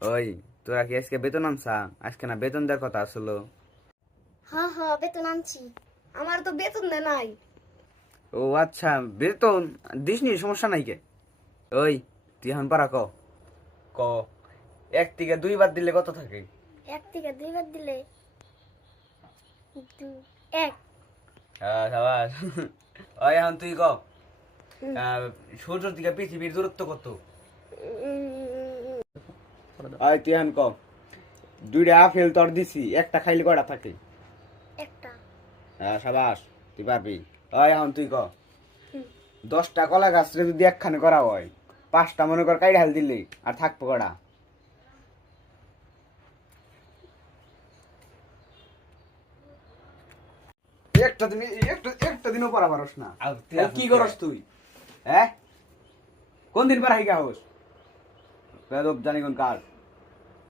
ওই তোরা কি আজকে বেতন আনছা? আজকে না বেতন দেওয়ার কথা আসলো। হ্যাঁ হ্যাঁ বেতন আনছি। আমার তো বেতন দেয় নাই। ও আচ্ছা, বেতন দিসনি, সমস্যা নাই কে। ওই তুই এখন পারা ক ক এক থেকে দুইবার দিলে কত থাকে? এক থেকে দুইবার দিলে এক। হ্যাঁ সাবাস। ওই এখন তুই ক হুম। সূর্য থেকে পৃথিবীর দূরত্ব কত? উম, ওই তুই এখন ক দুইটা আপেল তোর দিছি, একটা খাইলে কয়টা থাকে? একটা। হ্যাঁ সাবাস, তুই পারবি। ওই এখন তুই ক হুম। 10টা কলা গাছরে যদি একখানে করা হয়, 5টা মনে কর কাইড়া হাল দিলে আর থাকবো কটা? একটা দিন, একটা দিনও পড়া পারস না। এই কি করস তুই? হ্যাঁ, কোন দিন পড়াই গাহস? বেদব জানি কোন কাজ।